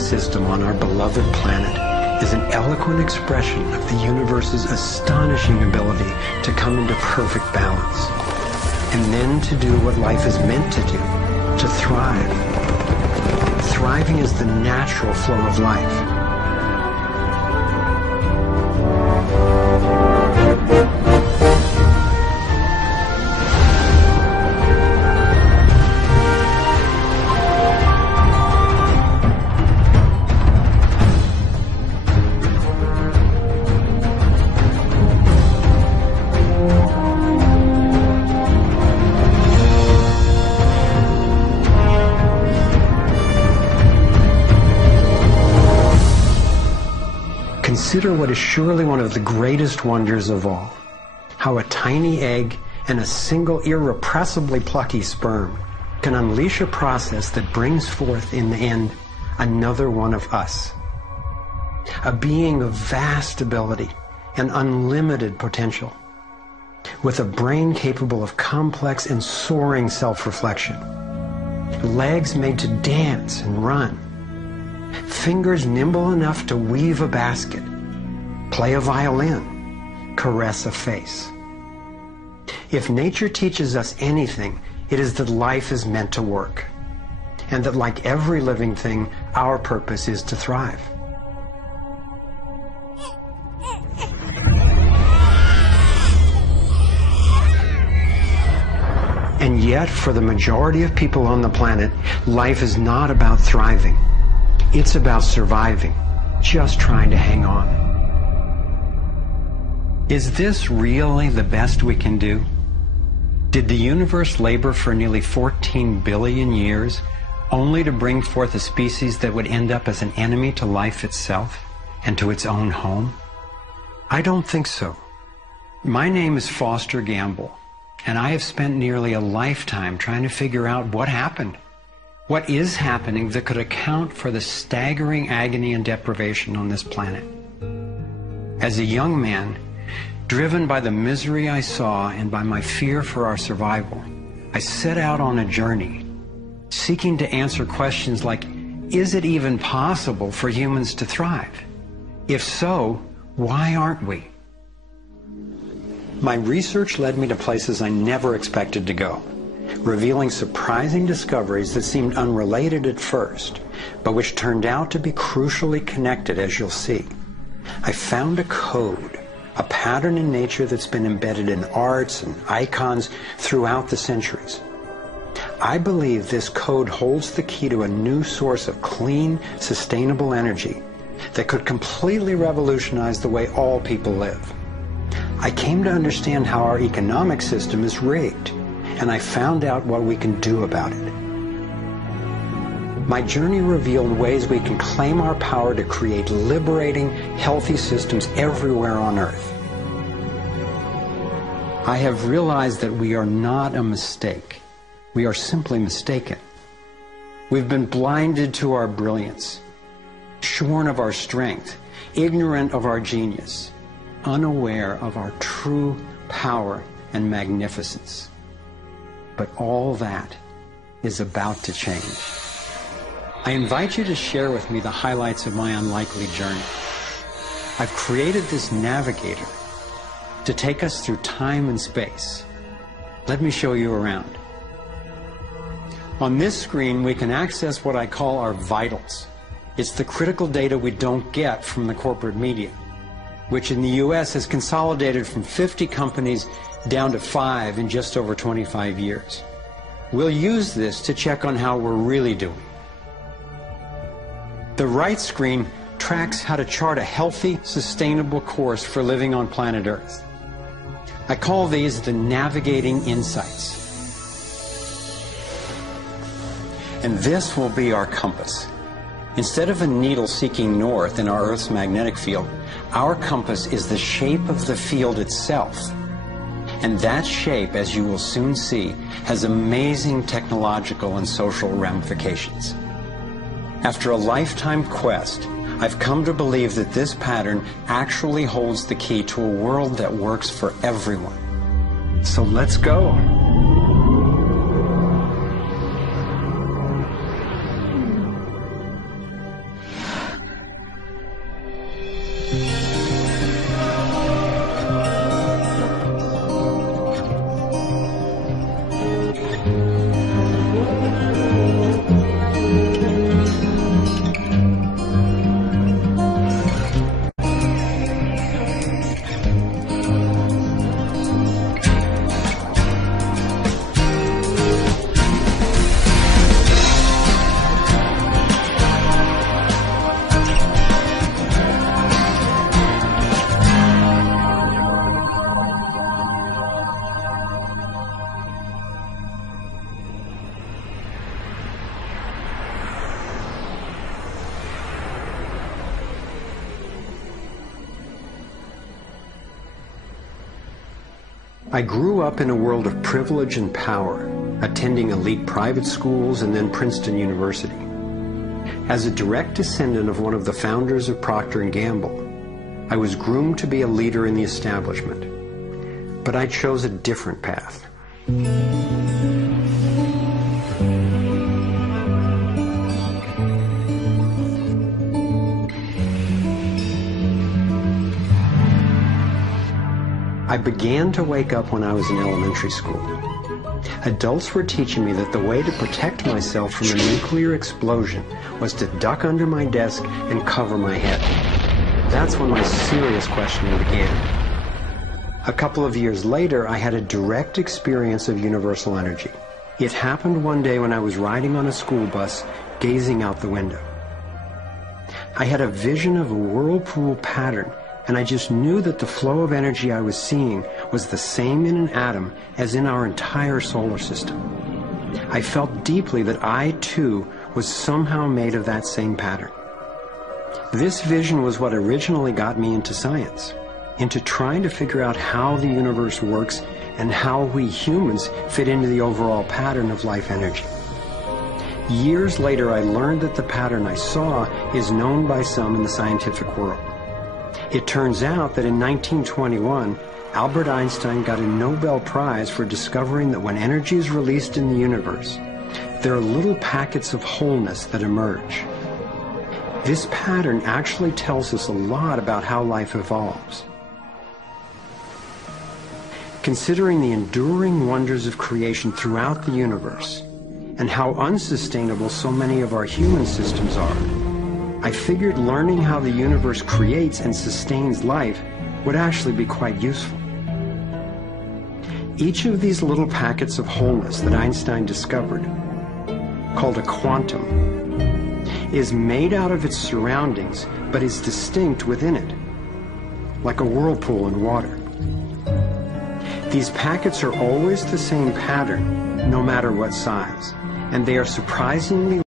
system on our beloved planet is an eloquent expression of the universe's astonishing ability to come into perfect balance, and then to do what life is meant to do, to thrive. Thriving is the natural flow of life. Consider what is surely one of the greatest wonders of all, how a tiny egg and a single irrepressibly plucky sperm can unleash a process that brings forth in the end another one of us, a being of vast ability and unlimited potential, with a brain capable of complex and soaring self-reflection, legs made to dance and run, fingers nimble enough to weave a basket, play a violin, caress a face. If nature teaches us anything, it is that life is meant to work, and that like every living thing, our purpose is to thrive. And yet, for the majority of people on the planet, life is not about thriving. It's about surviving, just trying to hang on. Is this really the best we can do? Did the universe labor for nearly 14 billion years only to bring forth a species that would end up as an enemy to life itself and to its own home? I don't think so. My name is Foster Gamble, and I have spent nearly a lifetime trying to figure out what happened. What is happening that could account for the staggering agony and deprivation on this planet? As a young man, driven by the misery I saw and by my fear for our survival, I set out on a journey, seeking to answer questions like, is it even possible for humans to thrive? If so, why aren't we? My research led me to places I never expected to go, revealing surprising discoveries that seemed unrelated at first, but which turned out to be crucially connected, as you'll see. I found a code, a pattern in nature that's been embedded in arts and icons throughout the centuries. I believe this code holds the key to a new source of clean, sustainable energy that could completely revolutionize the way all people live. I came to understand how our economic system is rigged, and I found out what we can do about it. My journey revealed ways we can claim our power to create liberating, healthy systems everywhere on Earth. I have realized that we are not a mistake. We are simply mistaken. We've been blinded to our brilliance, shorn of our strength, ignorant of our genius, unaware of our true power and magnificence. But all that is about to change. I invite you to share with me the highlights of my unlikely journey. I've created this navigator to take us through time and space. Let me show you around. On this screen, we can access what I call our vitals. It's the critical data we don't get from the corporate media, which in the US has consolidated from 50 companies down to 5 in just over 25 years. We'll use this to check on how we're really doing. The right screen tracks how to chart a healthy, sustainable course for living on planet Earth. I call these the Navigating Insights. And this will be our compass. Instead of a needle seeking north in our Earth's magnetic field, our compass is the shape of the field itself. And that shape, as you will soon see, has amazing technological and social ramifications. After a lifetime quest, I've come to believe that this pattern actually holds the key to a world that works for everyone. So let's go. I grew up in a world of privilege and power, attending elite private schools and then Princeton University. As a direct descendant of one of the founders of Procter & Gamble, I was groomed to be a leader in the establishment. But I chose a different path. I began to wake up when I was in elementary school. Adults were teaching me that the way to protect myself from a nuclear explosion was to duck under my desk and cover my head. That's when my serious questioning began. A couple of years later, I had a direct experience of universal energy. It happened one day when I was riding on a school bus, gazing out the window. I had a vision of a whirlpool pattern, and I just knew that the flow of energy I was seeing was the same in an atom as in our entire solar system. I felt deeply that I, too, was somehow made of that same pattern. This vision was what originally got me into science, into trying to figure out how the universe works and how we humans fit into the overall pattern of life energy. Years later, I learned that the pattern I saw is known by some in the scientific world. It turns out that in 1921, Albert Einstein got a Nobel Prize for discovering that when energy is released in the universe, there are little packets of wholeness that emerge. This pattern actually tells us a lot about how life evolves. Considering the enduring wonders of creation throughout the universe, and how unsustainable so many of our human systems are, I figured learning how the universe creates and sustains life would actually be quite useful. Each of these little packets of wholeness that Einstein discovered, called a quantum, is made out of its surroundings, but is distinct within it, like a whirlpool in water. These packets are always the same pattern, no matter what size, and they are surprisingly